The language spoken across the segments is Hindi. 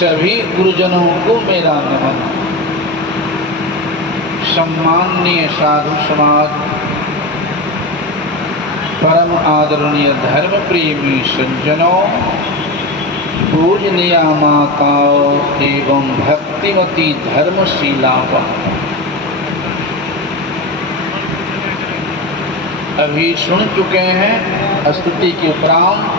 सभी गुरुजनों को मेरा नमन। सम्माननीय साधु समाज, परम आदरणीय धर्म प्रेमी सज्जनों, पूजनीय माताओं एवं भक्तिमती धर्मशीलाओं, अभी सुन चुके हैं स्तुति के उपरांत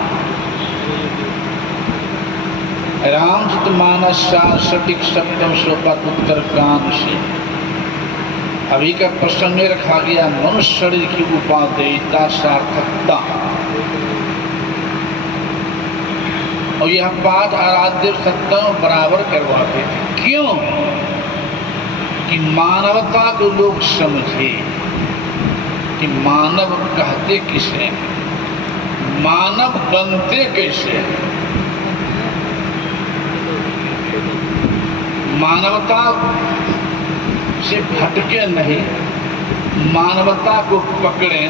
रामचरितमानस सटिक सप्तम श्लोक उत्तरकांड से अभी का प्रसंग में रखा गया मनुष्य शरीर की उपादेयता सार्थकता। और यह पाठ आराध्य सत्ता बराबर करवाते थे। क्यों? कि मानवता को लोग समझे कि मानव कहते किसे, मानव बनते कैसे। मानवता से भटके नहीं, मानवता को पकड़ें,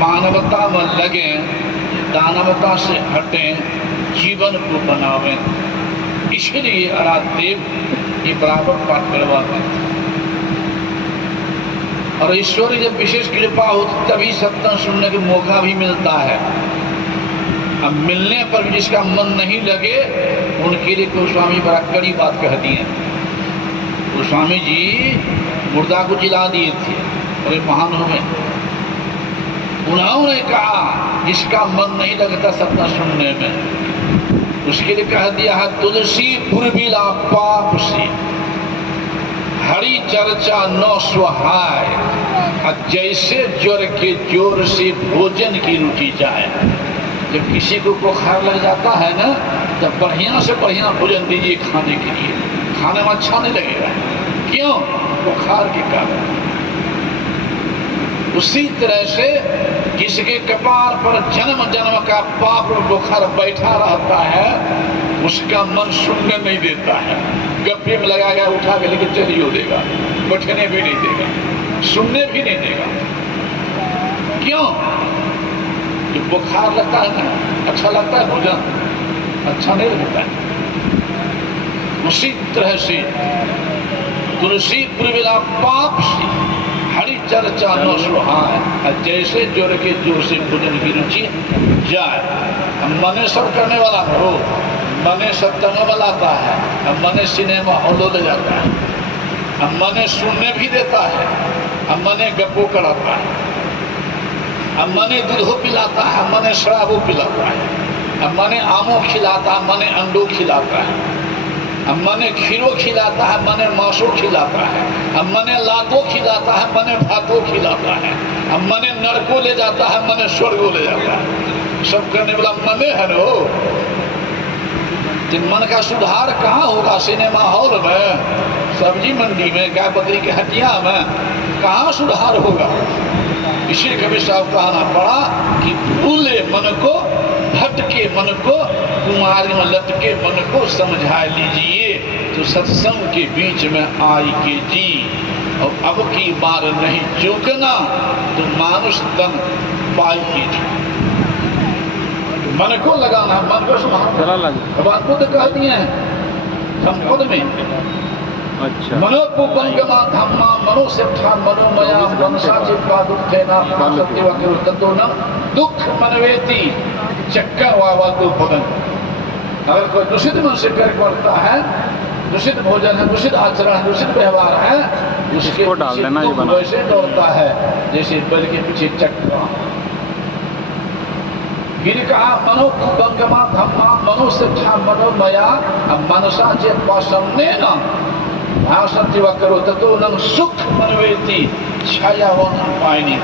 मानवता में लगे, दानवता से हटें, जीवन को बनावें। इसलिए आराध्य ये बराबर पाठ करवाते हैं। और ईश्वर की जब विशेष कृपा होती तभी सत्संग सुनने का मौका भी मिलता है। अब मिलने पर भी जिसका मन नहीं लगे उनके लिए गोस्वामी बड़ा कड़ी बात कह दी है। गोस्वामी जी मुर्दा को जिला दिए थे और ये महान हुए। उन्होंने कहा जिसका मन नहीं लगता सत्संग सुनने में, उसके लिए कह दिया है तुलसी पूर्विला पाप से हरि चर्चा न सुहाय, जैसे ज्वर के जोर से भोजन की रुचि जाए। जब किसी को बुखार लग जाता है ना, तब बढ़िया से बढ़िया भोजन दीजिए खाने के लिए, खाने में अच्छा नहीं लगेगा। क्यों? बुखार के कारण। उसी तरह से जिसके कपार पर जन्म जन्म का पाप और बुखार बैठा रहता है, उसका मन सुनने नहीं देता है। गप्पे में लगा गया उठा के लेकर चलिए देगा, बैठने भी नहीं देगा, सुनने भी नहीं देगा। क्यों? जो बुखार लगता है ना, अच्छा लगता है भोजन, अच्छा नहीं लगता है। उसी तरह से तुलसी पूर्विला पाप से हरि चर्चा न सुहाय, जैसे जोर के जोर से भोजन की रुचि जाए। मने सब करने वाला हो, मने सत्संग वाला आता है, मने सिनेमा हॉल ले जाता है, मने सुनने भी देता है, मने गप्पो कराता है, मने दूधो पिलाता है, मने शराबो पिलाता है, मने आमो खिलाता है, मने अंडो खिलाता है, मने खीरो खिलाता है, मने मांसो खिलाता है, मने लातो खिलाता है, मने भातो खिलाता है, मने नरको ले जाता है, मने स्वर्गो ले जाता है। सब करने वाला मने है नो। मन का सुधार कहाँ होगा? सिनेमा हॉल में, सब्जी मंडी में, गाय बकरी के हटिया में कहाँ सुधार होगा? इसी कभी साहब कहना पड़ा कि भूले मन को, भटके मन को, कुमारी में लटके मन को समझा लीजिए, तो सत्संग के बीच में आई के जी। और अब की बार नहीं चूकना, तो मानुष तन पाई की जी। मन को लगाना, मन को सुना। भगवान खुद कह दिए हैं संपद में। अच्छा। मनो को पंगमा धम्मा मनो से मनोमया मनसा चित्वा दुखेना सत्यवा के तत्वनम दुख मनवेति चक्कर वावा तो भगन। अगर कोई दूषित मन से कर करता है, दूषित भोजन है, दूषित आचरण है, दूषित व्यवहार है, उसके डाल देना ये बना वैसे दौड़ता है जैसे बैल के पीछे चक्र। फिर कहा मनो कुबंगमा धम्मा मनो से मनोमया मनसा चित्वा समनेना सत्यवा करो तत्व नम सुख मनवेति छायावन पायनी।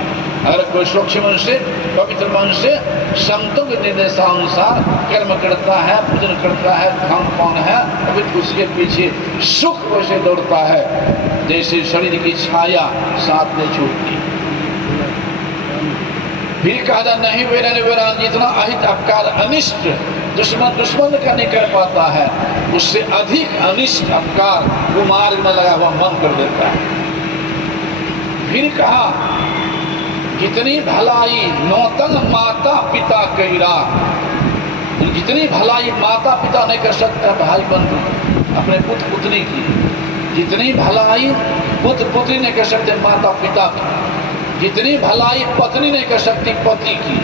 अगर कोई सूक्ष्म मन से, पवित्र मन से संतों के निर्देशानुसार कर्म करता है, पूजन करता है, खान पान है, अभी उसके पीछे सुख वैसे दौड़ता है जैसे शरीर की छाया साथ में छूटती। फिर कहा नहीं वेरा जितना अहित अपकार अनिष्ट दुश्मन का नहीं कर पाता है, उससे अधिक अनिष्ट अपकार कुमार्ग में लगा हुआ मन कर देता है। फिर कहा जितनी भलाई नौतन माता पिता कैरा, जितनी भलाई माता पिता नहीं कर सकता भाई बंधु अपने पुत्र पुत्री की, जितनी भलाई पुत्र पुत्री नहीं कर सकते माता पिता की, जितनी भलाई पत्नी नहीं कर सकती पति की,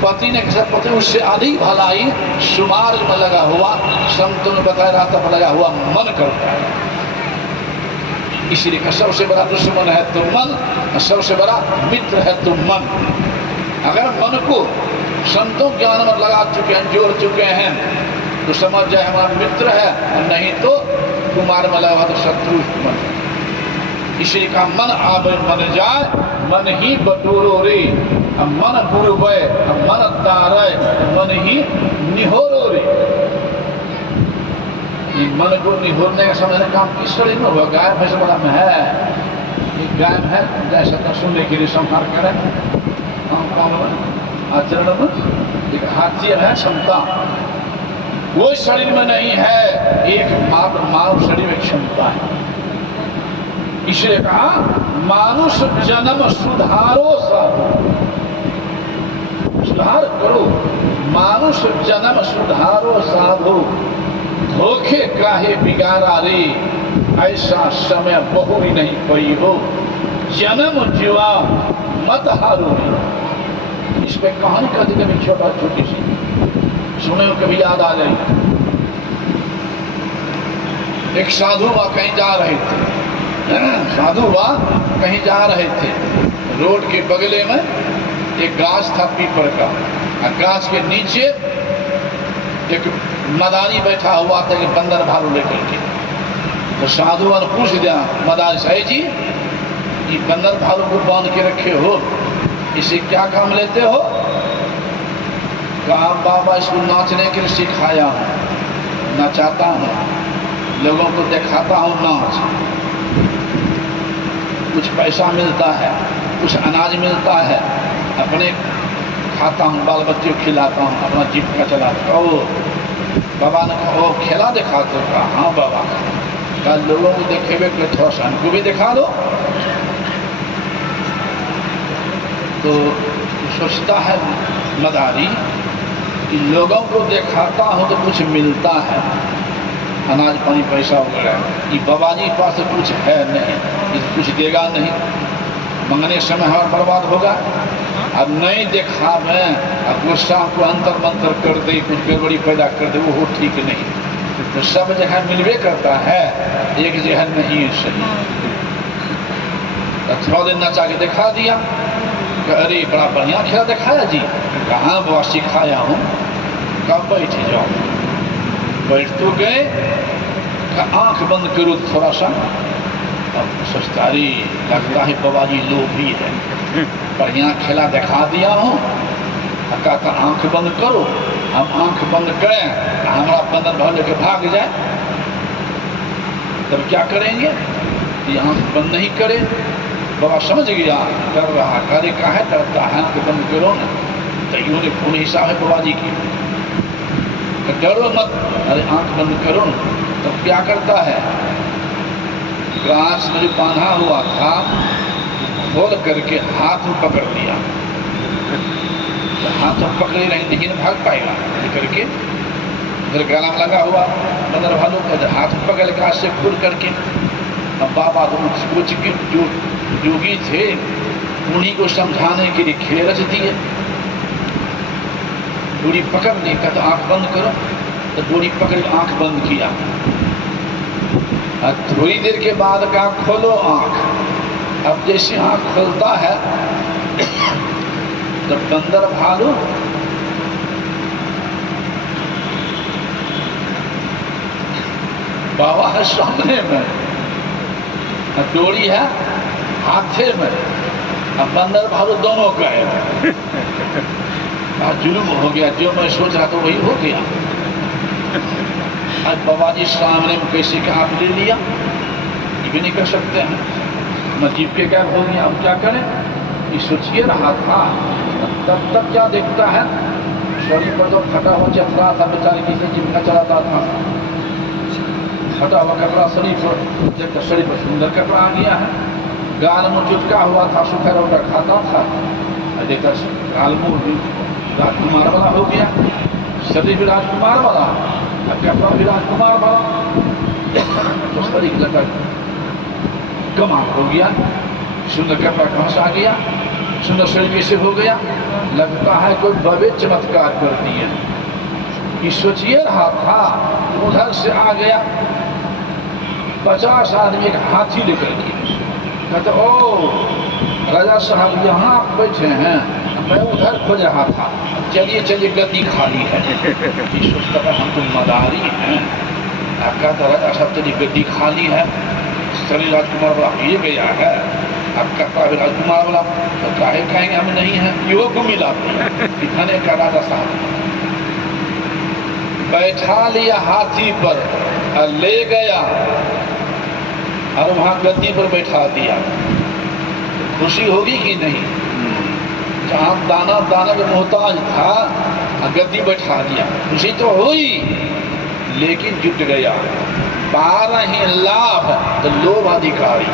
पति ने कर सकती पत्नी, उससे अधिक भलाई सुमार्ग में लगा हुआ, संतों ने बताया रास्ता पर लगा हुआ मन करता है। इसलिए सबसे बड़ा दुश्मन है तो मन, सबसे बड़ा मित्र है तो मन। अगर मन को संतों ज्ञान में लगा चुके हैं, जोड़ चुके हैं, तो समझ जाए हमारा मित्र है, और नहीं तो कुमार में लगा तो शत्रु मन। इसलिए का मन आवे मन जाए, मन ही बटोरो रे, मन बुरबे मन तारे, मन ही निहोरो रे। ये मन को निहोरने का समझने काम किस शरीर में हुआ? गाय भैंस बड़ा में है, ये गाय है, गाय सत्ता सुनने के लिए संहार करे, आचरण में एक हाथी है क्षमता, वो शरीर में नहीं है, एक मात्र मानव शरीर में क्षमता है। इसलिए कहा मानुष जन्म सुधारो सब, सुधार करो, मानुष जन्म सुधारो साधो, धोखे काहे बिगाड़ा रे, ऐसा समय बहु ही नहीं पई हो, जन्म जीवा मत हारो रे। इस पे कहानी कहती कभी छोटा छोटी सी सुने कभी याद आ जाए। एक साधु वह कहीं जा रहे थे, साधु वह कहीं जा रहे थे, रोड के बगले में एक गाछ था पीपल का, गाछ के नीचे एक मदारी बैठा हुआ था, एक बंदर भालू लेकर के। तो साधु ने पूछ दिया मदारी से, जी ये बंदर भालू को बांध के रखे हो, इसे क्या काम लेते हो? कहा बाबा इसको नाचने के लिए सिखाया हूँ, नचाता हूँ, लोगों को दिखाता हूँ नाच, कुछ पैसा मिलता है, कुछ अनाज मिलता है, अपने खाता हूँ, बाल बच्चे को खिलाता हूँ, अपना जीविका चलाता हूँ। बाबा ने कहा ओ खेला दिखाते हो? कहा हाँ बाबा। कहा लोगों को देखेबे के थोड़ा सा हमको भी दिखा दो। तो सोचता है मदारी कि लोगों को दिखाता हूँ तो कुछ मिलता है, अनाज पानी पैसा वगैरह, कि बाबा जी के पास कुछ है नहीं, कुछ देगा नहीं, मंगने समय हमारा बर्बाद होगा। अब नहीं देखा मैं, अब गुस्सा को अंतर मंतर कर दे, कुछ गड़बड़ी पैदा कर दे, वो ठीक नहीं। तो सब जगह मिलवे करता है, एक जगह नहीं है सही। तो थोड़ा दिन नचा के दिखा दिया, अरे बड़ा बढ़िया खेला दिखाया जी। कहाँ बाबा सिखाया हूँ? कब बैठ जाओ। बैठ तो गए, आंख बंद करो थोड़ा सा। अब सस्तारी लगता है बाबा जी लोभी है, बढ़िया खेला दिखा दिया हूँ, कहता आंख बंद करो। हम आंख बंद करें, हमारा बंदर भाव लेके भाग जाए, तब क्या करेंगे? ये आंख बंद नहीं करे। बाबा समझ गया डर रहा, कार्य का है डरता है, आंख बंद करो ना। तो इन्होंने खून हिसाब है बाबा जी की, डरो मत, अरे आंख बंद करो ना। तो क्या करता है? ग्रास में जो बांधा हुआ था खोल करके हाथ में पकड़ लिया, तो हाथ में पकड़े नहीं, लेकिन भाग पाएगा करके। इधर गला में लगा हुआ बंदर भालू का हाथ में पकड़ के से खोल करके। अब बाबा तो कुछ जो योगी थे उन्हीं को समझाने के लिए खेल रच दिए। डोरी पकड़ ली, कहता आंख बंद करो। तो डोरी पकड़ आंख बंद किया। थोड़ी देर के बाद कहा खोलो आंख। अब जैसे आंख खोलता है तो बंदर भालू बाबा है सामने में, डोरी है हाथे में, अब बंदर भालू दोनों गए। जुल्म हो गया, जो मैं सोच रहा था वही हो गया। आज बाबा जी सामने में कैसे का हाथ ले लिया, ये भी नहीं कर सकते हैं, नजीब के क्या हो गया। अब क्या करें? ये सोचिए रहा था, तब तक क्या देखता है, शरीर पर तो फटा हुआ चपड़ा था, बेचारे किसी जीविका चलाता था, फटा हुआ कपड़ा शरीर पर, देखकर शरीर पर सुंदर कपड़ा आ गया है। गाल मुँह चुटका हुआ था, सूखा रोटा खाता था, देखकर गाल मुँह राजकुमार वाला हो गया। शरीर भी राजकुमार वाला, कपड़ा भी राजकुमार वाला। तो शरीर लगा कमाल हो गया, सुंदर कपड़ा कहाँ से आ गया, सुंदर शरीर कैसे हो गया, लगता है कोई भव्य चमत्कार कर दिया। कि सोचिए रहा था उधर से आ गया 50 आदमी एक हाथी लेकर के, कहते ओ राजा साहब यहाँ आप बैठे हैं, मैं उधर खोज रहा था, चलिए चलिए गद्दी खाली है। सोचता है हम तो मदारी हैं, कहता राजा साहब चलिए गद्दी खाली है, शरीर राजकुमार वाला ये गया है, आपका भी राजकुमार वाला, तो काहे कहेंगे हम नहीं है, युवक को मिला दिखाने का। राजा साहब बैठा लिया हाथी पर और ले गया और वहां गद्दी पर बैठा दिया। खुशी होगी कि नहीं? जहां दाना दाना का मोहताज था गद्दी बैठा दिया, खुशी तो हुई, लेकिन जुट गया 12 ही लाभ। तो लोभ अधिकारी,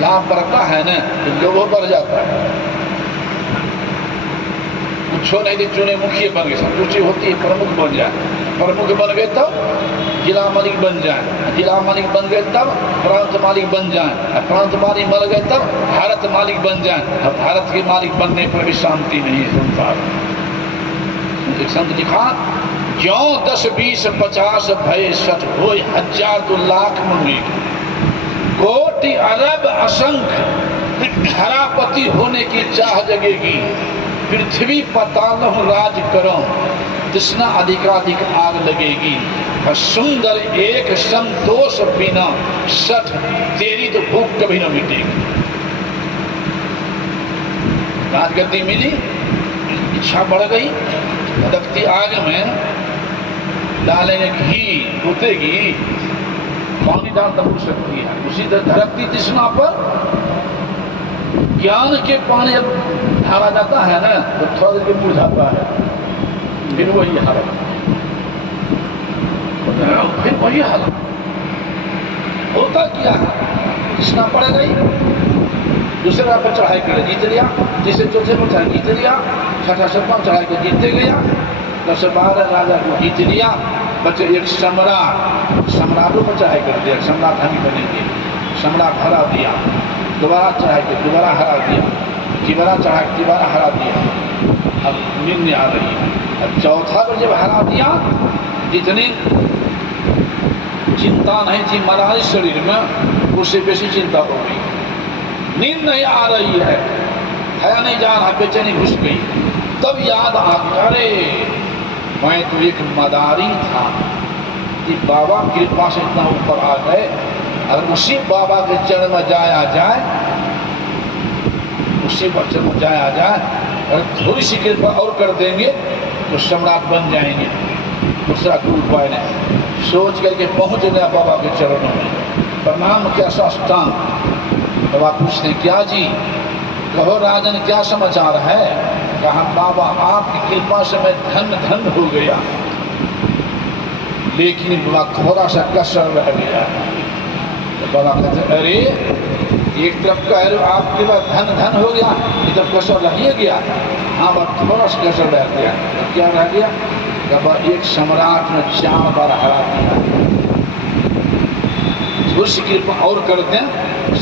लाभ बढ़ता है ना तो लोभ बढ़ जाता है। कुछ नहीं थे, चुने मुखिया बन गए, संतुष्टि होती है प्रमुख बन जाए, प्रमुख बन गए तब जिला मालिक बन जाए, जिला मालिक बन गए तब प्रांत मालिक बन जाए, प्रांत मालिक बन गए तब भारत मालिक बन जाए, और भारत के मालिक बनने पर भी शांति नहीं है संसार। एक संत लिखा, ज्यों 10 20 50 भय 60 हो 1000 तो लाख मुनि, कोटि अरब असंख्य धरापति होने की चाह जगेगी, पृथ्वी पताल राज करो, तृष्णा अधिकाधिक आग लगेगी, और सुंदर एक संतोष बिना 60 तेरी तो भूख कभी न मिटेगी। राजगद्दी मिली, इच्छा बढ़ गई, दखती आग में डालेंगे घी, उतेगी, पानी डाल तब सकती है, उसी तरह धड़कती तृष्णा पर ज्ञान के पानी जब ढाला जाता है ना तो थोड़ा देर के मुरझाता है, फिर वही हालत, फिर वही हालत होता क्या है। तृष्णा पड़ गई, दूसरे राह पर चढ़ाई कर जीत लिया, जिसे चौथे पर चढ़ाई जीत लिया, छठा सपन चढ़ाई कर जीतते गया, 10 12 राजा को जीत लिया, बच्चे एक सम्राट, सम्राटों पर चढ़ाई कर दिया, सम्राट हम ही बनेंगे, सम्राट हरा दिया, दोबारा चढ़ाई के दोबारा हरा दिया, तिबारा चढ़ाई तिबारा हरा दिया, अब नींद आ रही है। अब चौथा पर जब हरा दिया, जितनी चिंता नहीं थी मरारी शरीर में, उससे बेसी चिंता हो गई, नींद नहीं आ रही है, खाया नहीं जा रहा, बेचैनी घुस गई। तब याद आ गया, अरे मैं तो एक मदारी था, कि बाबा कृपा से इतना ऊपर आ गए, अगर उसी बाबा के चरण में जाया जाए, उसी चरण में जाया जाए, अगर थोड़ी सी कृपा और कर देंगे तो सम्राट बन जाएंगे, दूसरा कोई उपाय नहीं। सोच करके पहुंच गया बाबा के चरणों में, प्रणाम क्या साष्टांग। बाबा पूछते क्या जी, कहो राजन क्या समाचार है। कहा बाबा आपकी कृपा से मैं धन धन हो गया, लेकिन बाबा थोड़ा सा कसर रह गया। तो बाबा कहते अरे एक तरफ कह रहे आपके पास धन धन हो गया, एक तरफ कसर रह गया। हाँ बाबा थोड़ा सा कसर रह गया। तो क्या रह गया? बाबा एक सम्राट ने 4 बार हरा दिया, उसकी कृपा और कर दें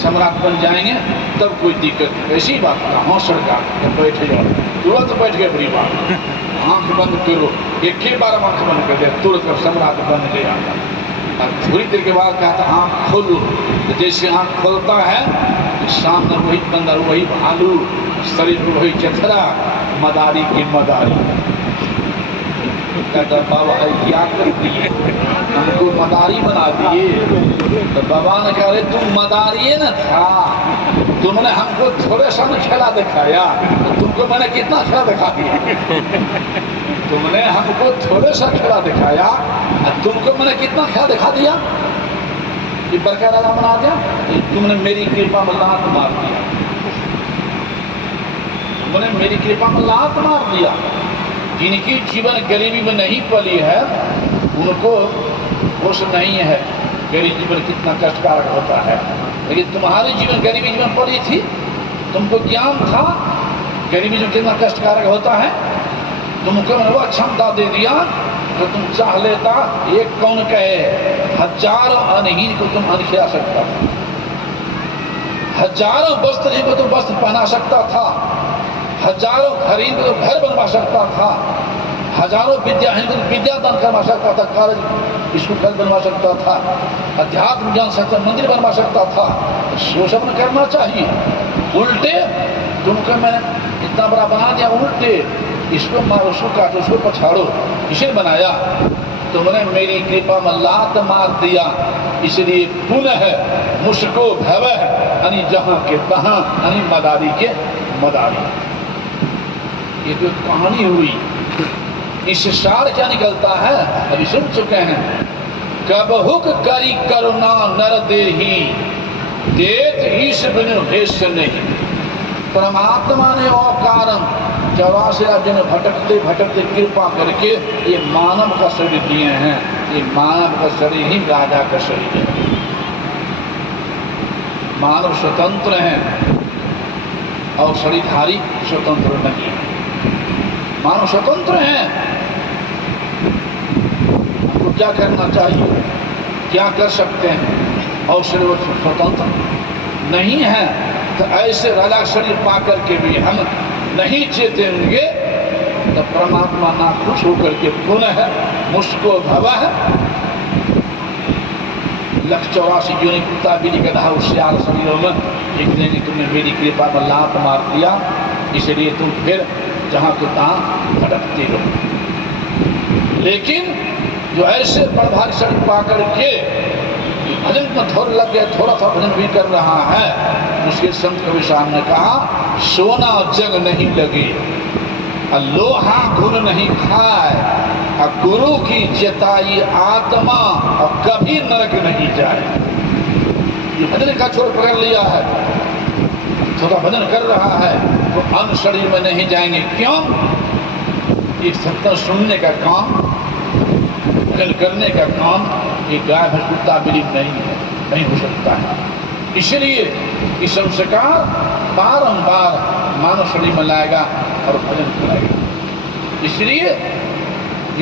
सम्राट बन जाएंगे तब कोई दिक्कत नहीं। ऐसी बात कहा, हाँ सरकार बैठ जाओ, तुरंत बैठ गए परिवार, आंख बंद करो, एक ही बार आंख बंद कर दिया, तुरंत सम्राट बन गया। और थोड़ी देर के बाद कहता आंख खोलो, तो जैसे आंख खोलता है तो सामने वही बंदर, वही भालू, शरीर में वही चथरा, मदारी की मदारी। कहता बाबा क्या कर दिए, हमको मदारी बना दिए। तो बाबा ने कहा अरे तुम मदारी न था, तुमने हमको थोड़े सा खेला दिखाया, तो तुमको मैंने कितना खेला दिखा दिया। तुमने हमको थोड़े सा खेला दिखाया, तुमको मैंने कितना खेला दिखा दिया। ये बड़का राजा बना दिया, तुमने मेरी कृपा में लात मार दिया, तुमने मेरी कृपा में लात मार दिया। जिनकी जीवन गरीबी में नहीं पली है उनको होश नहीं है गरीब जीवन कितना कष्टकारक होता है। लेकिन तुम्हारी जीवन गरीबी जीवन पड़ी थी, तुमको ज्ञान था गरीबी जीवन कितना कष्टकारक होता है। तुमको मैंने वह क्षमता दे दिया तो तुम चाह लेता, एक कौन कहे, हजारों अनहीन को तुम अन्न खिला सकता था, हजारों वस्त्र को तुम वस्त्र पहना सकता था, हजारों खरीद को घर बनवा सकता था, हजारों विद्याहीन को विद्या दान करवा सकता था, कॉलेज स्कूल बनवा सकता था, अध्यात्म ज्ञान सत्य मंदिर बनवा सकता था। तो सब न करना चाहिए। उल्टे तुमको मैंने इतना बड़ा बना दिया, उल्टे इसको मारो, उसको काटो, उसको पछाड़ो, इसे बनाया। तुमने मेरी कृपा में लात मार दिया, इसलिए पुनः मुझको भवः यानी जहां के तहां यानी मदारी के मदारी। ये तो कहानी हुई। इस सार क्या निकलता है अभी सुन चुके हैं। कबहुक करी करुणा नर देही, देत ईश बिनु भेष नहीं। परमात्मा ने अकारण 84 दिन भटकते भटकते कृपा करके ये मानव का शरीर दिए हैं। ये मानव का शरीर ही राजा का शरीर है। मानव स्वतंत्र है और शरीरधारी स्वतंत्र नहीं है। मानव स्वतंत्र है, हमको क्या करना चाहिए, क्या कर सकते हैं, और शरीर स्वतंत्र नहीं है। तो ऐसे राजा शरीर पा करके भी हम नहीं चेतेंगे तो परमात्मा ना खुश होकर के पुनः मुझको भवः 184 योनि कुत्ता बिल्ली गधा होशियार शरीरों में एक दिन तुमने मेरी कृपा में लात मार दिया, इसलिए तुम फिर जहां तो तहां भटकते रहो। लेकिन जो ऐसे बड़भाग शरीर पा करके भजन में थोड़ा लग गया, थोड़ा सा भजन भी कर रहा है, उसके संत कवि साहब ने कहा सोना जंग नहीं लगे, लोहा गुण नहीं खाए, गुरु की जताई आत्मा और कभी नरक नहीं जाए। ये भजन का छोर पकड़ लिया है, थोड़ा भजन कर रहा है तो अन्य शरीर में नहीं जाएंगे। क्यों? ये सत्य सुनने का काम, भजन करने का काम ये गाय भैंस कुत्ता बिल्ली नहीं हो सकता है। इसलिए इस संस्कार बारंबार मानव शरीर में लाएगा और भजन कराएगा। इसलिए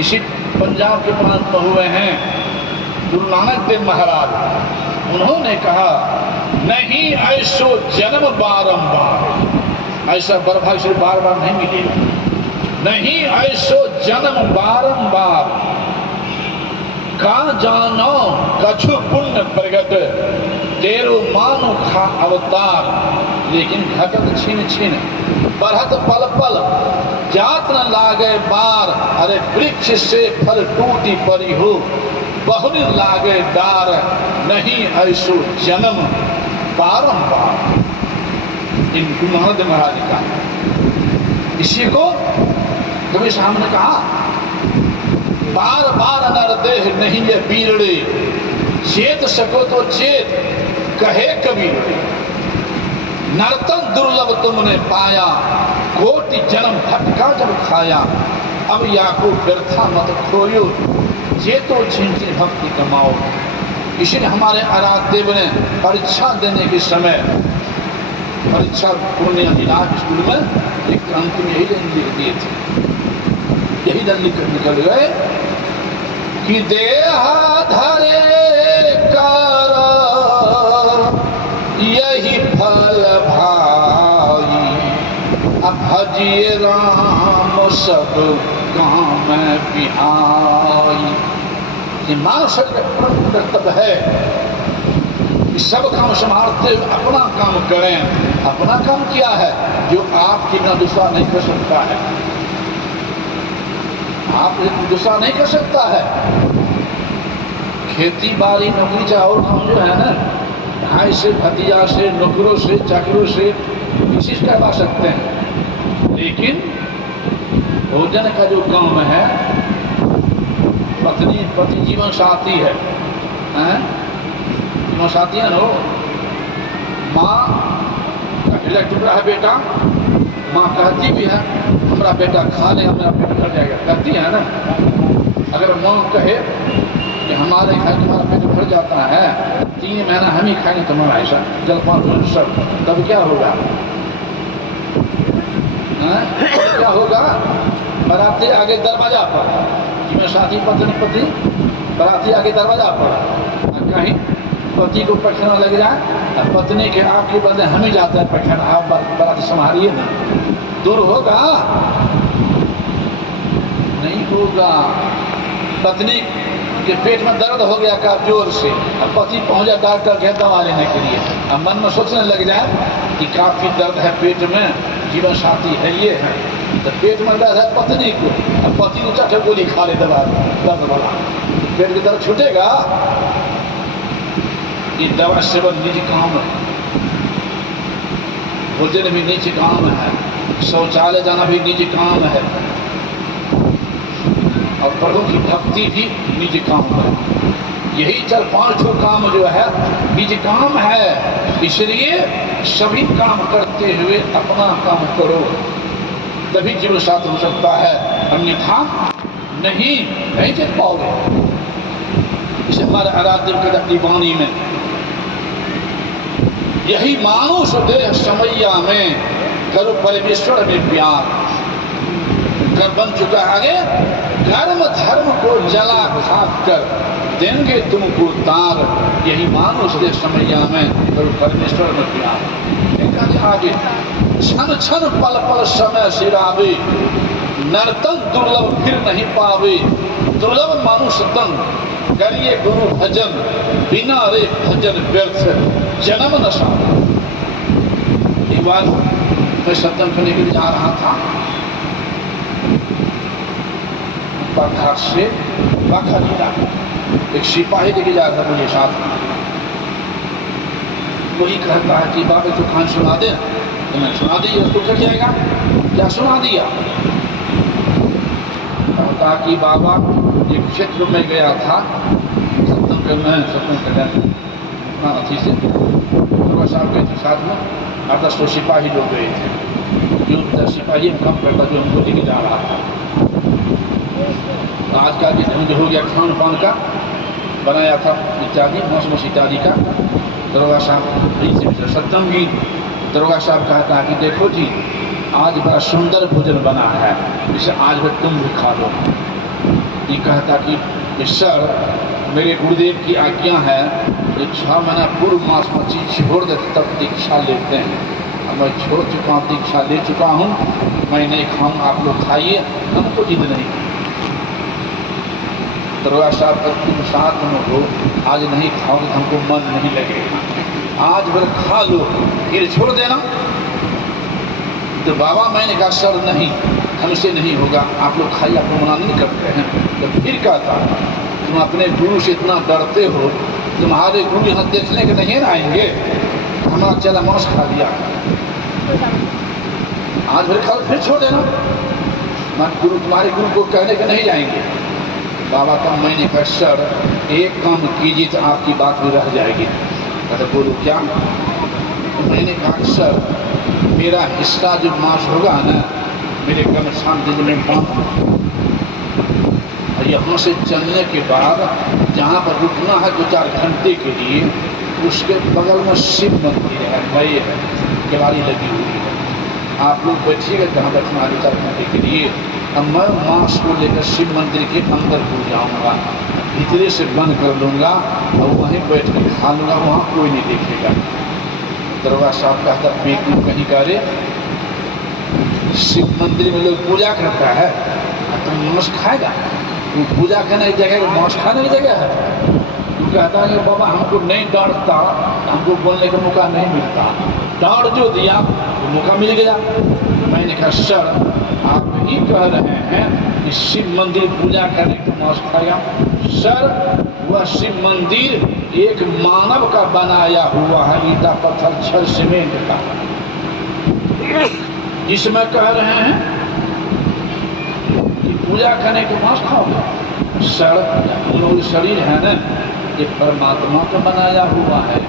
इसी पंजाब के प्रांत में हुए हैं गुरु नानक देव महाराज, उन्होंने कहा नहीं ऐसो जन्म बारंबार, ऐसा बर्भाग्य से बार बार नहीं मिलेगा। नहीं ऐसो जन्म बारंबार, का जानो कछु पुण्य प्रगट, तेरो मानो खा अवतार। लेकिन घटत छिन छिन बढ़त पल पल, जात न लागे बार। अरे वृक्ष से फल टूटी पड़ी हो, बहुरी लागे डार। नहीं ऐसो जन्म बारंबार। इन गुरु नानक देव महाराज का इसी को कभी सामने कहा बार बार नर देह नहीं ये बीरड़े, चेत सको तो चेत कहे कबीर। नर्तन दुर्लभ तुमने पाया, कोटि जन्म भटका जब खाया। अब याको व्यर्था मत खोयो, चेतो छिंचिन भक्ति कमाओ। इसलिए हमारे आराध्य देव ने परीक्षा देने के समय, परीक्षा पूर्णिया जिला स्कूल में एक अंत में यही लिख दिए थे, यही दल निकल गए कि देह धरे कर यही फल भाई, अब भजिए राम सब काम बिहाई। ये मानव शरीर का प्रमुख कर्तव्य है कि सब काम संभालते अपना काम करें। अपना काम क्या है? जो आपके बिना दूसरा नहीं कर सकता है। आप दूसरा नहीं कर सकता है। खेती बाड़ी नौकरी चाहे और काम जो है ना, भाई से भतीजा से नौकरों से चाकरों से किसी से करवा सकते हैं। लेकिन भोजन का जो काम है, पत्नी पति जीवन साथी है, जीवन साथी है ना, माँ का हृदय टुकड़ा है बेटा, माँ कहती भी है हमारा बेटा खा ले, हमारा पेट भर जाएगा, कहती है ना। अगर माँ कहे कि हमारे खाए तुम्हारा पेट भर जाता है, 3 महीना हम ही खाएंगे तुम्हारा ऐसा जलपान सब, तब क्या होगा? क्या होगा? बाराती आगे दरवाजा पर, जिसमें शादी पत्नी बाराती आगे दरवाजा पर, कहीं पति को पैखाना लग जाए और पत्नी के आपके बदले हम ही जाते हैं पैखाना, आप बाराती संभालिए ना, दूर होगा नहीं होगा। पत्नी के पेट में दर्द हो गया का जोर से, अब पति पहुंचा डॉक्टर के दवा लेने के लिए, अब मन में सोचने लग जाए कि काफी दर्द है पेट में, जीवन साथी है ये है, तो पेट में दर्द है पत्नी को, अब पति को चटे गोली खा ले दवा दर्द वाला, पेट के दर्द छूटेगा। ये दवा सेवन निजी काम है, भोजन भी निजी काम है, शौचालय जाना भी निजी काम है, और प्रभु की भक्ति भी निजी काम है। यही 4-5 काम जो है निजी काम है, इसलिए सभी काम करते हुए अपना काम करो, तभी जीवन साथ हो सकता है, अन्यथा नहीं जीत पाओगे। इसे हमारे आराध्य के अपनी वाणी में यही मानुष देह समैया में करो परमेश्वर में प्यार, कर बन चुका है आगे, कर्म धर्म को जला खाक कर देंगे तुमको तार, यही मानुष देह समैया में करो परमेश्वर में प्यार। आगे क्षण क्षण पल पल समय सिरावे, नर्तन दुर्लभ फिर नहीं पावे, दुर्लभ मानुष तन करिए गुरु भजन, बिना रे भजन व्यर्थ जन्म न साधा। एक बार मैं सत्संग करने के लिए जा रहा था, घाट से बाखा जिला, एक सिपाही लेके जा रहा था मुझे साथ में, वही कहता है कि बाबा तो खान सुना दे, तो मैं सुना दी, उसको कट जाएगा क्या सुना दिया। कहता कि बाबा एक क्षेत्र में गया था सत्संग करने अथी से, तो साहब गए थे साथ में, 8-10 सिपाही लोग गए थे, जो सिपाही में काम करता जो हमको लेके जा रहा था। आज का जो हो गया खान पान का बनाया था इत्यादि, मौसम इत्यादि का, दरोगा साहब सत्संग भी दरोगा साहब कहता कि देखो जी आज बड़ा सुंदर भोजन बना है, इसे आज भी तुम भी खा लो। ये कहता कि सर मेरे गुरुदेव की आज्ञा है, 6 महीना पूर्व मास मछली छोड़ देते तब दीक्षा लेते हैं, अब मैं छोड़ चुका हूँ, दीक्षा ले चुका हूँ, मैं नहीं खाऊँ, आप लोग खाइए, हमको जिद नहीं। दरोगा साहब तक तुम साथ में हो, आज नहीं खाओगे हमको मन नहीं लगेगा, आज भर खा लो फिर छोड़ देना। तो बाबा मैंने कहा सर नहीं, हमसे नहीं होगा, आप लोग खाइए, आप लोग मना नहीं करते हैं। तो फिर कहता तुम अपने गुरु से इतना डरते हो, तुम्हारे गुरु यहाँ देखने के नहीं आएंगे, हमारा चला मांस खा लिया, आज भर खा फिर छोड़ देना, मैं गुरु तुम्हारे गुरु को कहने के नहीं जाएंगे। बाबा का मैंने कहा सर एक काम कीजिए तो आपकी बात भी रह जाएगी। कहते बोलो क्या? मैंने कहा सर मेरा हिस्सा जो मांस होगा ना, मेरे गमछान दिन में बांध दो, और यहाँ से चलने के बाद जहाँ पर रुकना है 2-4 घंटे के लिए, उसके बगल में शिव मंदिर है, नए है, केवाड़ी लगी हुई है, आप लोग बैठिएगा जहाँ बैठना 2-4 घंटे के लिए। अब मैं मांस को लेकर शिव मंदिर के अंदर घुस जाऊँगा, भीतरे से बंद कर लूँगा और वहीं बैठ कर खा लूँगा, वहाँ कोई नहीं देखेगा। दरोगा साहब कहता बेटी कहीं करे, शिव मंदिर में लोग पूजा करता है तो मांस खाएगा, वो पूजा करने की जगह मांस खाने की जगह है। वो कहता है कि बाबा हमको नहीं डांटता, हमको बोलने का मौका नहीं मिलता, डांट जो दिया तो मौका मिल गया। मैंने कहा सर आप ही कह रहे हैं कि शिव मंदिर पूजा करने को मांस खाएगा? सर वह शिव मंदिर एक मानव का बनाया हुआ है, ईटा पत्थर छड़ सीमेंट का, इसमें कह रहे हैं कि पूजा करने को मांस खाओगे? सर उन शरीर है ना, ये परमात्मा का बनाया हुआ है,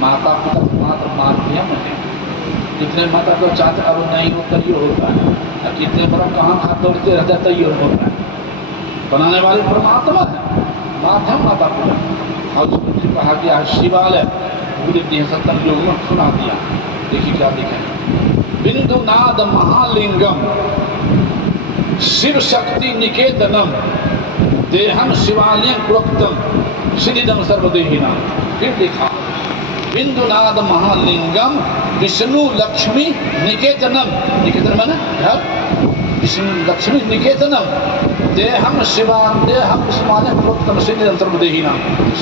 माता पिता मात्र माध्यम है, कितने माता को चाहते अब नहीं होता ये होता है, कितने बड़ा कहाँ हाथ दौड़ते रहता है तो ये होता है, बनाने वाले परमात्मा है, माध्यम माता पिता। और उसने कहा कि आज शिवालय पूरे सत्संग योग में सुना दिया, देखिए क्या लिखे, बिंदुनाद महालिंगम शिव शक्ति निकेतनम देहम शिवालयं प्रोक्तम सिद्धिदम सर्वदेहिना। फिर देखा बिंदुनाद महालिंगम विष्णु लक्ष्मी निकेतनम, निकेतन माने घर, विष्णु लक्ष्मी निकेतनम देहम शिवालयं प्रोक्तम सिद्धिदम सर्वदेहिना।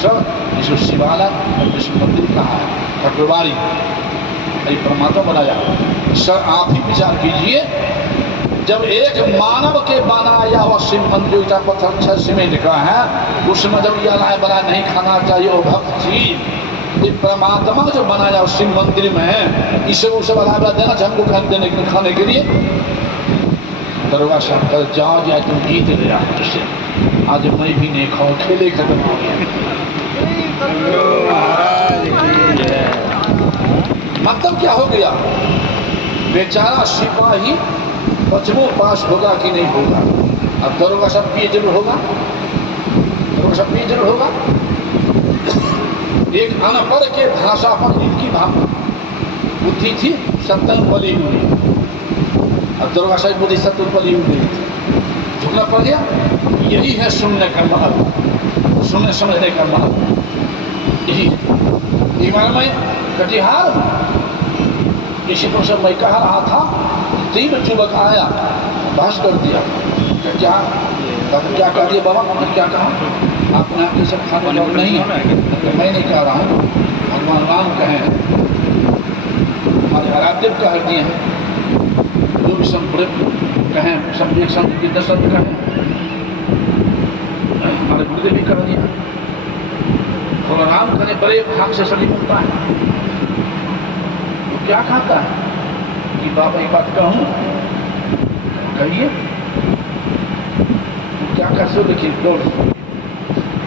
सब विष्णु शिवालय विष्णु मंदिर कहा है, ठाकुरबाड़ी परमात्मा बनाया। सर आप ही विचार कीजिए, जब एक मानव के बनाया हुआ शिव मंदिर का पत्थर 6 सीमेंट का है, उसमें जब ये अलाय बला नहीं खाना चाहिए वो भक्त चीज, ये परमात्मा जो बनाया उस शिव मंदिर में इसे वो सब अलाय बला देना चाहिए हमको देने के खाने के लिए। दरोगा साहब कल जाओ जाए तुम जीत गया, आज मैं भी नहीं खाऊं, खेले खत्म हो गया। मतलब क्या हो गया, बेचारा सिपाही बचबो पास होगा कि नहीं होगा। अब दरोगा सब पिए जरूर होगा, दरोगा सब पिए जरूर होगा। एक अनपढ़ के भाषा पर इनकी बुद्धि थी 70 बली हुई। अब दरोगा साहब बुद्धि 70 बली हुई, झुकना पड़ गया। यही है सुनने का महत्व, सुनने समझने का महत्व। यही में कटिहार किसी को सब मैं कह रहा था, 3 युवक आया, बहस कर दिया। क्या क्या कह दिया बाबा, क्या कहा आपने, आपके सब खाने लोग नहीं है। मैं नहीं कह रहा हूँ, भगवान राम कहे हैं, हमारे आराध्य कह दिए हैं, जो भी संप्रदाय कहें, सब एक संत के दर्शन कहें, हमारे गुरुदेव भी कह दिया। भगवान राम कहे बड़े भाग से सभी मिलता है। क्या खाता है कि बाबा एक बात कहूँ, कहिए क्या कह सो, देखिए बोल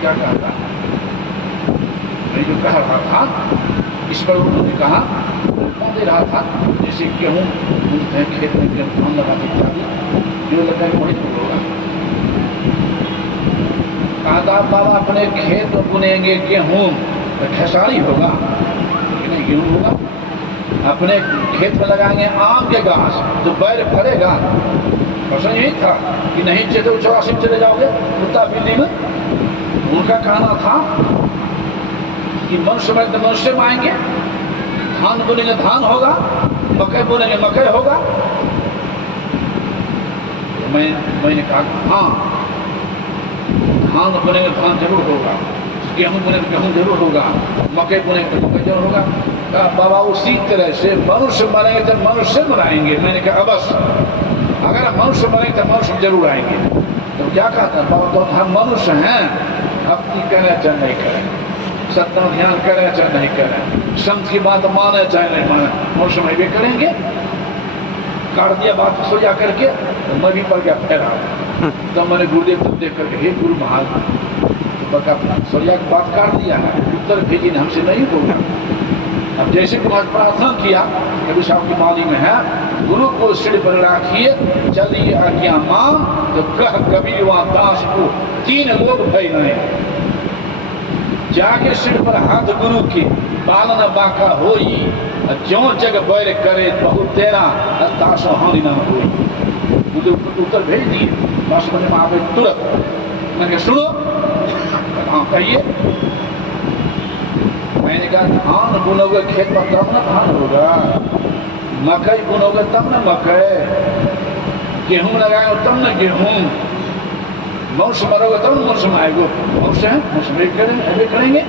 क्या कहता है। मैं जो कह रहा था इस पर उन्होंने कहा, कौन दे रहा था, जैसे गेहूँ खेत में गेहूँ धान लगा इत्यादि जो लगता है वही तो होगा। कहा था बाबा अपने खेत में बुनेंगे गेहूँ तो खेसारी होगा कि नहीं, गेहूँ होगा। अपने खेत में लगाएंगे आम के गाछ तो बैर फरेगा। प्रश्न यही था कि नहीं चले तो 84 में चले जाओगे कुत्ता बिल्ली में। उनका कहना था कि मनुष्य में तो मनुष्य में आएंगे, धान बोलेंगे धान होगा, मकई बोलेंगे मकई होगा। मैंने कहा हाँ, धान बोलेंगे धान जरूर होगा, गेहूँ बोलेंगे गेहूँ जरूर होगा, मकई बोलेंगे तो मकई जरूर होगा। बाबा उसी तरह से मनुष्य मरेंगे तो मनुष्य मराएंगे। मैंने कहा बस अगर मनुष्य मरेंगे तो मनुष्य जरूर आएंगे। तो क्या कहता बाबा, तो हम मनुष्य हैं, अपनी करें चाहे नहीं करें, सत्ता ध्यान करें चाहे नहीं करें, संत की बात माने चाहे नहीं माने, मनुष्य में भी करेंगे। काट दिया बात सोया करके, तो मैं भी पड़ गया फेरा। तो मैंने गुरुदेव तब देख करके, हे गुरु महाराज सोया की बात काट दिया है, उत्तर भेजी ने हमसे नहीं बोला। अब जैसे कि आज प्रार्थना किया कभी साहब की बाली में है, गुरु को सिर पर राखिए चलिए आज्ञा मान, तो कह कबीर व दास को 3 लोग भय नहीं। जाके सिर पर हाथ गुरु की पालन बाका होई, जो जग बैर करे बहुत तेरा दासो हानि न होई। उत्तर भेज दिए, बस समझ में आवे तुरंत। मैंने सुनो, हाँ कहिए। मैंने कहा धान बुनोगे खेत में तब न धान होगा, मकई बुनोगे तब न मकई, गेहूँ लगाएंगे तब न गेहूँ, मनुष्य मरोगे तब न मनुष्य में आएगो। मनुष्य है मनुष्य ऐसे करेंगे।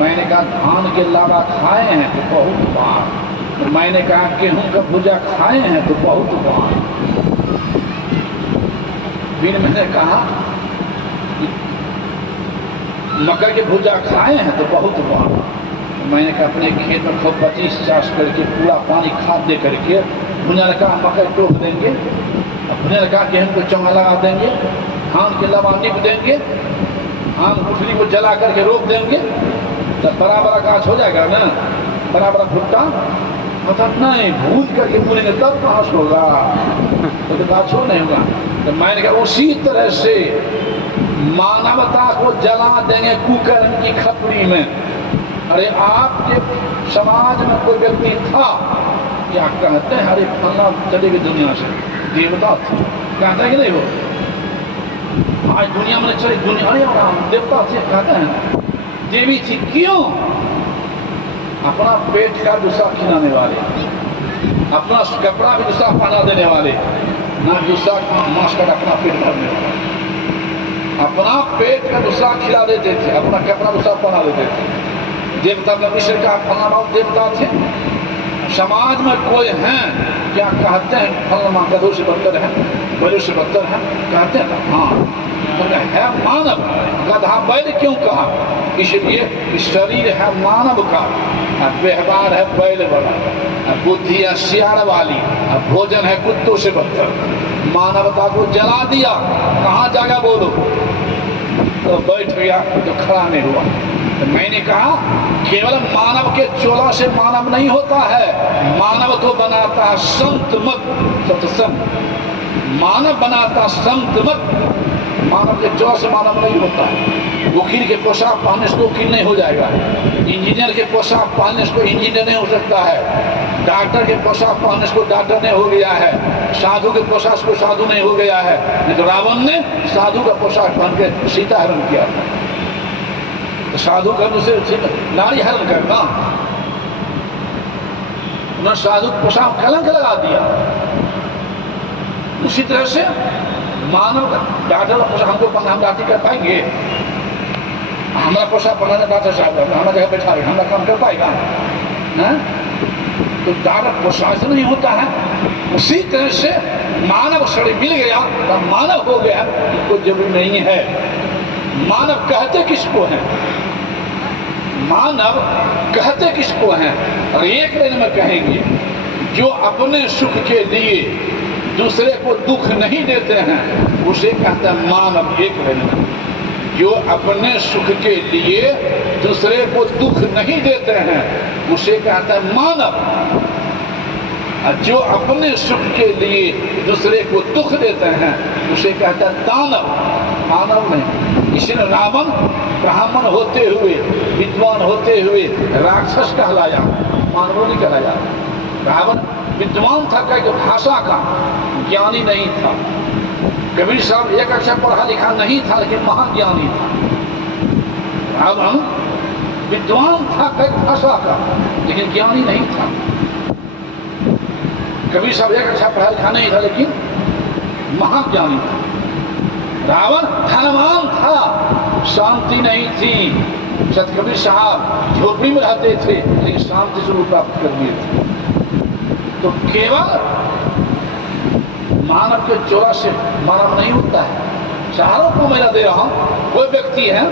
मैंने कहा धान के लावा खाए हैं तो बहुत बार, तो मैंने कहा गेहूँ का भुजा खाए हैं तो बहुत बार। फिर मैंने कहा मकर के भुजा खाए हैं तो बहुत बार। मैंने कहा अपने खेत में खूब 25-50 करके पूरा पानी खाद दे करके भुजा ने कहा मकई टोक देंगे, भुजा ने कहा गेहूँ को चौंगा लगा देंगे, धान के लवा निप देंगे, आम गुठली को जला करके रोक देंगे, तो बड़ा बड़ा गाछ हो जाएगा ना, बड़ा बड़ा भुट्टा। मतलब नहीं भूज करके बुनेंगे तब घास होगा, तो गाछ हो नहीं होगा। तो मैंने कहा उसी तरह से मानवता को जला देंगे कुकर्म की खपड़ी में। अरे आपके समाज में कोई व्यक्ति था क्या कहते हैं, अरे फलना चले गए दुनिया से, देवता थे, कहते हैं कि नहीं वो आज दुनिया में चले, दुनिया अरे राम देवता थे, कहते हैं देवी थी। क्यों? अपना पेट का दूसरा खिलाने वाले, अपना कपड़ा भी दूसरा पहना देने वाले, ना दूसरा मांस का अपना पेट भरने वाले, अपना पेट का दूसरा खिला देते थे, अपना कपड़ा दूसरा पहना देते थे। देवता का मिश्र का फलना बाबू देवता थे। समाज में कोई हैं क्या कहते हैं फलना गधों से बदतर है, बैलों से बदतर है, कहते हैं हाँ है मानव। गधा बैल क्यों कहा? इसलिए शरीर है मानव का, व्यवहार है बैल वाला, बुद्धि है सियार वाली, भोजन है कुत्तों से बदतर। मानवता को जला दिया, कहाँ जाएगा बोलो? तो बैठ गया तो खड़ा नहीं हुआ। तो मैंने कहा केवल मानव के चोला से मानव नहीं होता है, मानव तो बनाता है संत मत, सत्संग। मानव बनाता संत मत, मानव के चोला से मानव नहीं होता है। वकील के पोशाक पहनने से वकील नहीं हो जाएगा, इंजीनियर के पोशाक पहनने से इंजीनियर नहीं हो सकता है, डॉक्टर के पोशाक पहनने से डॉक्टर नहीं हो गया है, साधु के पोशाक से साधु नहीं हो गया है। नहीं तो रावण ने साधु का पोशाक पहन के सीता हरण किया था, तो साधु का दूसरे नारी हरण करना, उन्होंने साधु पोशाक कलंक लगा दिया। उसी तरह से मानव डॉक्टर का पोशाक हमको पहनना, हम डॉक्टरी कर पाएंगे? हमारा पोशाक पहनाने डॉक्टर साहब हमारा जगह बैठा हमारा काम कर पाएगा? तो डॉक्टर पोशाक से नहीं होता है। उसी तरह से मानव शरीर मिल गया तो मानव हो गया, इसको जरूरी नहीं है। मानव कहते किसको है? मानव कहते किसको हैं? और एक लाइन में कहेंगे, जो अपने सुख के लिए दूसरे को दुख नहीं देते हैं उसे कहते हैं मानव। एक लाइन में, जो अपने सुख के लिए दूसरे को दुख नहीं देते हैं उसे कहते हैं मानव। और जो अपने सुख के लिए दूसरे को दुख देते हैं उसे कहते हैं दानव। मानव नहीं। इसलिए रावण ब्राह्मण होते हुए, विद्वान होते हुए राक्षस कहलाया, मानव नहीं कहलाया। रावण विद्वान था, कई भाषा का ज्ञानी नहीं था। कबीर साहब एक अक्षर पढ़ा लिखा नहीं था लेकिन महाज्ञानी था। रावण विद्वान था कई भाषा का लेकिन ज्ञानी नहीं था। कबीर साहब एक अक्षर पढ़ा लिखा नहीं था लेकिन महाज्ञानी था। रावण धनवान था, शांति नहीं थी। सतकबीर साहब झोपड़ी में रहते थे लेकिन शांति स्वरूप प्राप्त कर लिए थे। तो केवल मानव के चोरा से मानव नहीं होता है। चारों को मैं दे रहा हूं। कोई व्यक्ति है,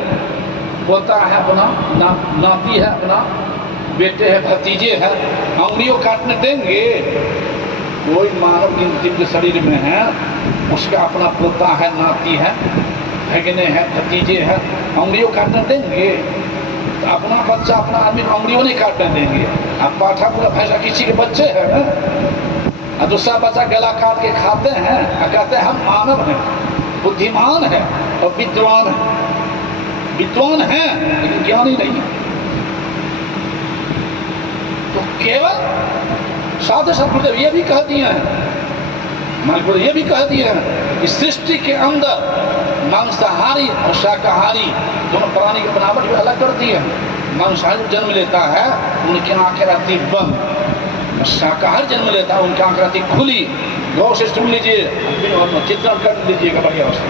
बोलता है अपना नाती है, अपना बेटे है, भतीजे है, अंगुलियों काटने देंगे? कोई मानव जिनके शरीर में है उसका अपना पोता है, नाती है, भगने है, भतीजे है, अंगुलियों काटने देंगे? तो अपना बच्चा अपना आदमी अंगुलियों नहीं काटने देंगे। अब पाठा पूरा भैंसा किसी के बच्चे हैं ना, और दूसरा बच्चा गला काट के खाते हैं और कहते हैं हम मानव हैं, बुद्धिमान है और विद्वान है। विद्वान है लेकिन ज्ञानी नहीं है। तो केवल साधु सतगुरुदेव ये भी कह दिए हैं, हमारे ये भी कह दिए हैं कि सृष्टि के अंदर मांसाहारी और शाकाहारी दोनों प्राणी की बनावट भी अलग कर दी है। मांसाहारी जन्म लेता है उनकी आंखें रहती बंद, शाकाहारी जन्म लेता है उनकी आंखें रहती खुली। गौर से सुन लीजिए, चित्रण कर लीजिएगा बढ़िया से।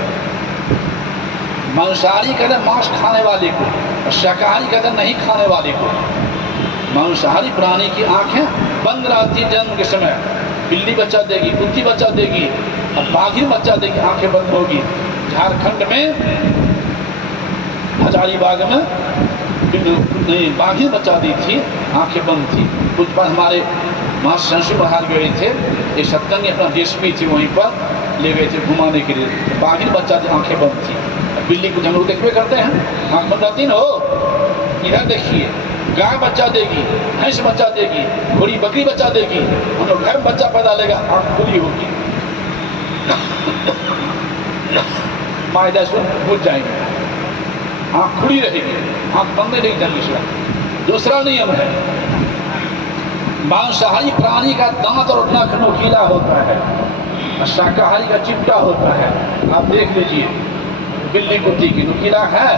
मांसाहारी कहते हैं मांस खाने वाले को, और शाकाहारी कहते हैं नहीं खाने वाले को। मांसाहारी प्राणी की आंखें बंद रहती जन्म के समय। बिल्ली बच्चा देगी, कुत्ती बच्चा देगी, और बाघिन बच्चा देगी, आंखें बंद होगी। झारखंड में हजारीबाग में बाघिन बच्चा दी थी, आंखें बंद थी। कुछ बार हमारे वहाँ संसु बाहर गए थे, एक सत्संग अपना डीएसपी थी, वहीं पर ले गए थे घुमाने के लिए। बाघिन बच्चा थी, आंखें बंद थी। बिल्ली को हम लोग देखते करते हैं, आंख बंद रहती ना हो। इधर देखिए, गाय बच्चा देगी, भैंस बच्चा देगी, घोड़ी बकरी बच्चा देगी, हम लोग घर में बच्चा पैदा लेगा, आंख खुली होगी, मायदा से बुझ जाएंगे, आंख खुली रहेगी, आंख बंद नहीं करनी। दूसरा नियम है, मांसाहारी प्राणी का दांत और नख नोकीला होता है और शाकाहारी का चिमटा होता है। आप देख लीजिए बिल्ली कुत्ती की नुकीला है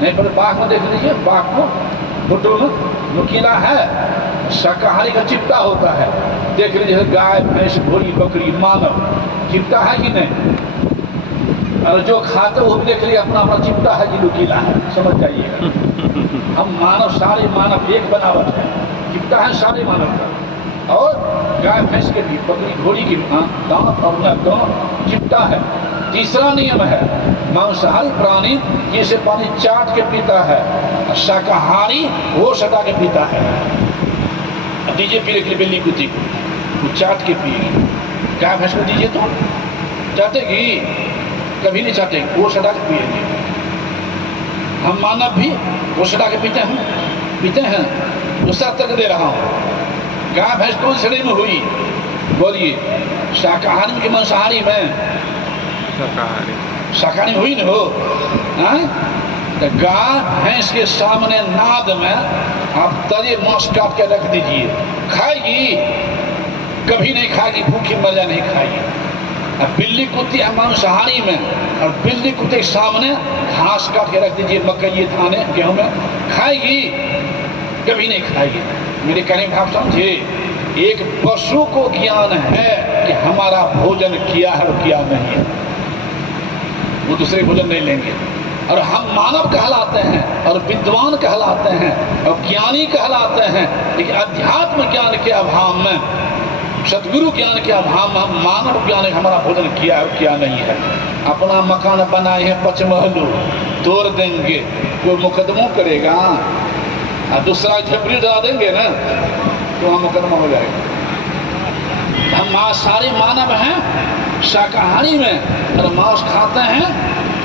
नहीं, पर बाघ में देख लीजिए, बाघ को फोटो में नुकीला है, शाकाहारी का चिमटा होता है। देख लीजिए गाय भैंस घोड़ी बकरी मानव चिमटा है कि नहीं, और जो खाते वो देख लीजिए अपना अपना चिमटा है कि नुकीला है, समझ जाइएगा। हम मानव सारे मानव एक बनावट है, चिमटा है सारे मानव का। और गाय भैंस के भी बकरी घोड़ी की दांत और नख दोनों चिमटा है। तीसरा नियम है मांसाहारी प्राणी जिसे पानी चाट के पीता है, शाकाहारी वो सटा के पीता है। दीजिए पीने के लिए बिल्ली कुत्ती को, वो चाट के पिएगी। गाय भैंस को दीजिए तो चाटेगी, कभी नहीं चाटेगी, वो सटा के पिएगी। हम मानव भी वो सटा के पीते हैं। दूसरा तर्क दे रहा हूँ, गाय भैंस कौन श्रेणी में हुई बोलिए, शाकाहारी की मांसाहारी में? शाकाहारी हुई न हो। तो गाय भैंस के सामने नाद में आप तले मांस काट के रख दीजिए, खाएगी? कभी नहीं खाएगी, भूखी मर जाए नहीं खाएगी। अब बिल्ली कुत्ती है मांसाहारी में, और बिल्ली कुत्ते के सामने घास काट के रख दीजिए, मकई धाने गेहूं में, खाएगी? कभी नहीं खाएगी। मेरे कहने का भाव समझे, एक पशु को ज्ञान है कि हमारा भोजन किया है और किया नहीं है, वो दूसरे भोजन नहीं लेंगे। और हम मानव कहलाते हैं और विद्वान कहलाते हैं और ज्ञानी कहलाते हैं, लेकिन अध्यात्म ज्ञान के अभाव में, सतगुरु ज्ञान के अभाव में हम मानव ज्ञान हमारा भोजन किया है और किया नहीं है। अपना मकान बनाए हैं पचमहलू, तोड़ देंगे, कोई मुकदमा करेगा और दूसरा झपड़ी डरा देंगे ना तो वहाँ मुकदमा हो जाएगा। हम मांसाहारी मानव हैं शाकाहारी में, और मांस खाते हैं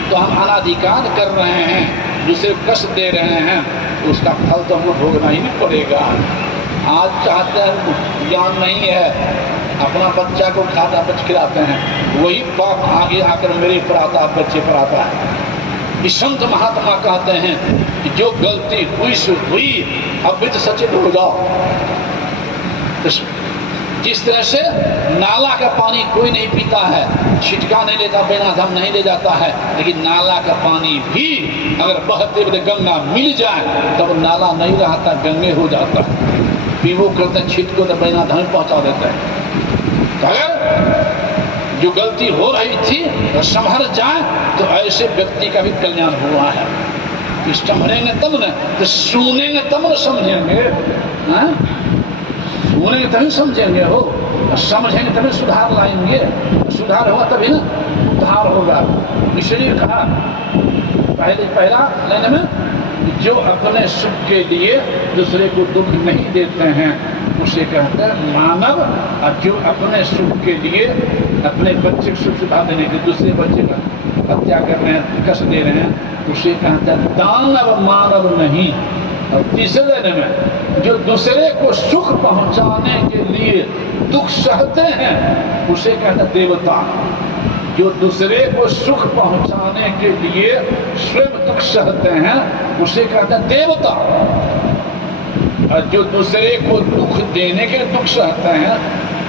तो हम अनाधिकार कर रहे हैं, दूसरे कष्ट दे रहे हैं, तो उसका फल तो हमको भोगना ही नहीं पड़ेगा। आज चाहते हैं ज्ञान नहीं है, अपना बच्चा को खाता बच खिलाते हैं, वही बाप आगे आकर मेरे पर आता बच्चे पर आता है। संत महात्मा कहते हैं कि जो गलती हुई से हुई, अब भी तो सचेत हो जाओ। जिस तरह से नाला का पानी कोई नहीं पीता है, छिटका नहीं लेता, बिना दम नहीं ले जाता है, लेकिन नाला का पानी भी अगर बहते हुए गंगा मिल जाए तब नाला नहीं रहता, गंगे हो जाता है। पीवो करते हैं छिटको तो बिना दम पहुंचा देता है। तो अगर जो गलती हो रही थी तो संभल जाए तो ऐसे व्यक्ति का भी कल्याण हुआ है। संभलेंगे तब न, तो सुनेंगे तब न समझेंगे, सुनेंगे तभी समझेंगे हो, समझेंगे तभी सुधार लाएंगे, सुधार होगा तभी ना उद्धार होगा। इसलिए कहा पहला लाइन में, जो अपने सुख के लिए दूसरे को दुख नहीं देते हैं उसे कहते हैं मानव, और जो अपने सुख के लिए अपने बच्चे को सुख सुधा देने के दूसरे बच्चे का हत्या कर रहे हैं, कष्ट दे रहे हैं, उसे कहते हैं दानव, मानव नहीं। और तीसरे में, जो दूसरे को सुख पहुंचाने के लिए दुख सहते हैं उसे कहते हैं देवता। जो दूसरे को सुख पहुंचाने के लिए स्वयं दुख सहते हैं उसे कहते हैं देवता। और जो दूसरे को दुख देने के लिए दुख सहते हैं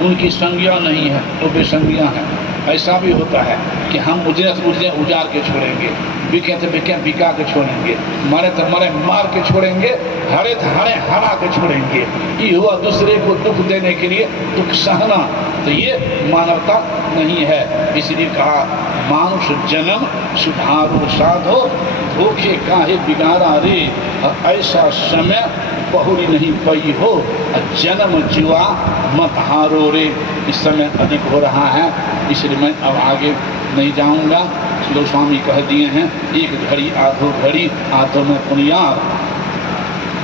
उनकी संज्ञा नहीं है, तो बेसंज्ञा है। ऐसा भी होता है कि हम मुझे उजाड़ के छोड़ेंगे, बिके तो बिके बिका के छोड़ेंगे, मरे तो मरे मार के छोड़ेंगे, हरे तो हरे हरा के छोड़ेंगे। ये हुआ दूसरे को दुख देने के लिए दुख सहना, तो ये मानवता नहीं है। इसलिए कहा मानुष जन्म सुधारो साधो, धोखे काहे बिगाड़ा रे, और ऐसा समय बहुरी नहीं पई हो, जन्म जुआ मत हारो रे। इस समय अधिक हो रहा है, इसलिए मैं अब आगे नहीं जाऊंगा। श्लोक स्वामी कह दिए हैं, एक घड़ी आधो घड़ी आधो में पुनियार,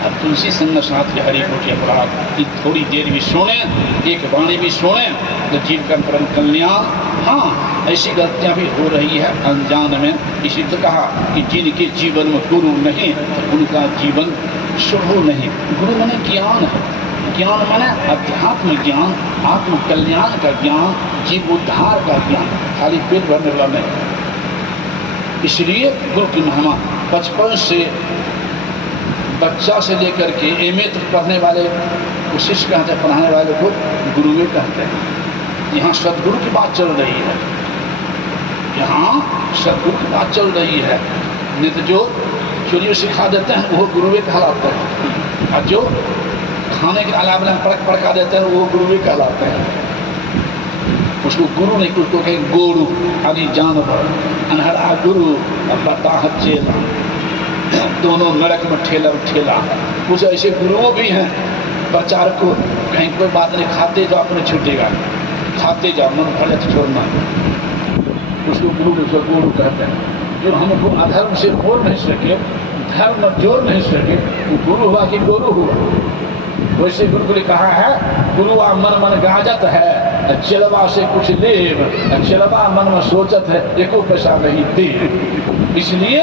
अब तुलसी संग साथ हरि को के अपराध। थोड़ी देर भी सुने, एक वाणी भी सुने तो जीव का परम कल्याण। हाँ, ऐसी गलतियां भी हो रही है अनजान में, इसी तो कहा कि जिनके जीवन में गुरु नहीं तो उनका जीवन शुभ नहीं। गुरु माने ज्ञान है, ज्ञान माने अध्यात्म ज्ञान, आत्म कल्याण का ज्ञान, जीव उद्धार का ज्ञान, खाली पेट भरने वाला नहीं। इसलिए गुरु की महिमा बचपन से बच्चा से लेकर के एमए तक पढ़ने वाले वो शिष्य कहते हैं, पढ़ाने वाले को गुरुवे कहते हैं। यहाँ सदगुरु की बात चल रही है, यहाँ सदगुरु की बात चल रही है। नहीं तो जो चोरी सिखा देते हैं वो गुरुवे कहलाते हैं, और जो खाने के अलावा पड़का देते हैं वो गुरुवे कहलाते हैं। उसको गुरु नहीं, उसको कहें गोरु, यानी जानवर, अनहरा गुरु और बताह चेला, दोनों नरक में ठेला। कुछ ऐसे गुरुओं भी हैं प्रचारक को, कहीं कोई बात नहीं, खाते जाओ अपने छूटेगा, खाते जाओ, मन भले तो छोड़ना, उसको गुरु कहते हैं। जो हमको अधर्म से बोल नहीं सके, धर्म में जोड़ नहीं सके, वो गुरु हुआ कि गुरु हुआ। वैसे गुरु ने कहा है, गुरुआ मन गाजत है, चलवा से कुछ लेव, चलवा मन में सोचत है, एको पैसा नहीं दे। इसलिए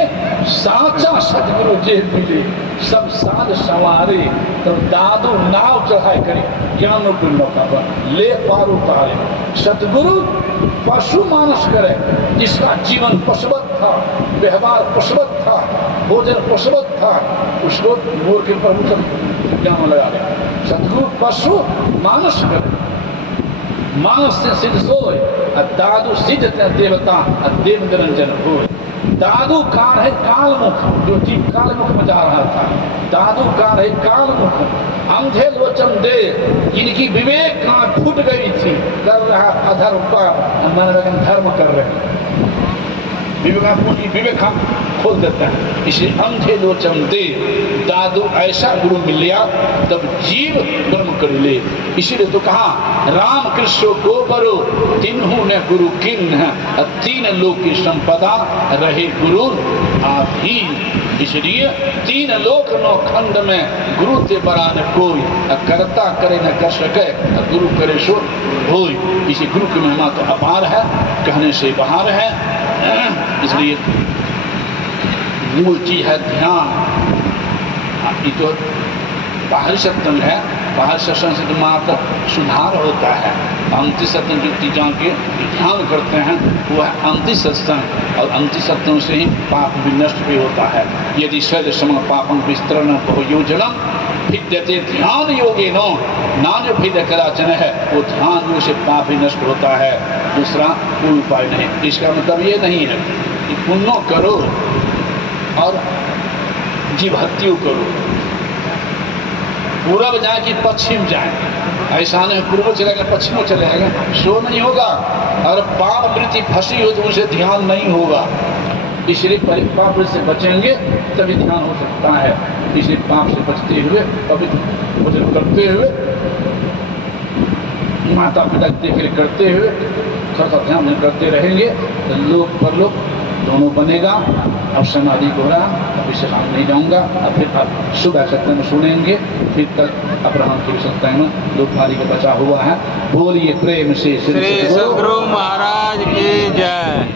साचा सतगुरु जे मिले, सब साध संवारे, तो दादू नाव चढ़ाई करे, ज्ञान पर ले पार उतारे। सतगुरु पशु मानस करे, जिसका जीवन पशुवत था, व्यवहार पशुवत था, भोजन पशुवत था, उसको मोर के प्रभु ज्ञान लगा दे। सतगुरु पशु मानस करे, मानस से सिद्ध सोए, दादू सिद्ध देवता, देव निरंजन होए। दादू कार है कालमुख, जो जीव कालमुख में जा रहा था, दादू कार है कालमुख। अंधे लोचन दे, इनकी विवेक कहाँ फूट गई थी, कर रहा अधर्म का मन लगन धर्म कर रहे, विवेक हम खोल देते हैं। इसलिए अंधे लोचन दे, दादू ऐसा गुरु मिल लिया, तब जीव कर्म कर ले। इसीलिए तो कहा राम कृष्ण को बरो, तिन्हु ने गुरु किन्न, तीन लोक की संपदा रहे गुरु आधी। इसलिए तीन लोक नौ खंड में गुरु ते बरा न कोई, करता करे न कर सके, गुरु करे सो होई। इसी गुरु की महिमा तो अपार है, कहने से बाहर है। इसलिए मूल चीज है ध्यान। ये तो बाहरी सत्संग है, बाहर सत्संग से तो मात्र सुधार होता है। अंति सत्संग जो चीज़ों के ध्यान करते हैं वो है अंति सत्संग, और अंति सत्संग से ही पाप भी नष्ट भी होता है। यदि शैल सम पापम विस्तरण बहुयोजनम विद्यते ध्यान योगे नो नान्य भेद कदाचन है, वो ध्यान योग से पाप भी नष्ट होता है, दूसरा कोई उपाय नहीं। इसका मतलब ये नहीं है कि पुण्य करो और जीव हत्या करो, पूरब जाए कि पश्चिम जाए, ऐसा नहीं पूर्व चलेगा पश्चिम चले जाएगा, सो नहीं होगा। और पाप वृत्ति फंसी हो तो उसे ध्यान नहीं होगा। इसलिए पाप वृत्ति से बचेंगे तभी ध्यान हो सकता है। इसलिए पाप से बचते हुए पवित्र भोजन करते हुए, माता पिता की देखरेख करते हुए थोड़ा ध्यान करते रहेंगे तो लोक परलोक दोनों बनेगा। अब समाधि को रहा, अब इससे काम नहीं जाऊंगा। अब फिर अब सुबह सत्संग सुनेंगे, फिर कल अपराह्न की सत्संग में लोकपाली का बचा हुआ है। बोलिए प्रेम से श्री सद्गुरु महाराज की जय।